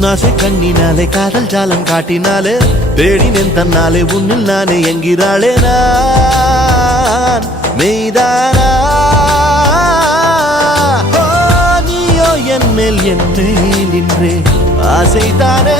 உன்னாசை கண்ணினாலே காதல் ஜாலம் காட்டினாலே தேடினேன் தன்னாலே உன்னில் நானே என்கிறாளே நான் மெய்தானா நீயோ என் மேல் நின்றே ஆசைதானே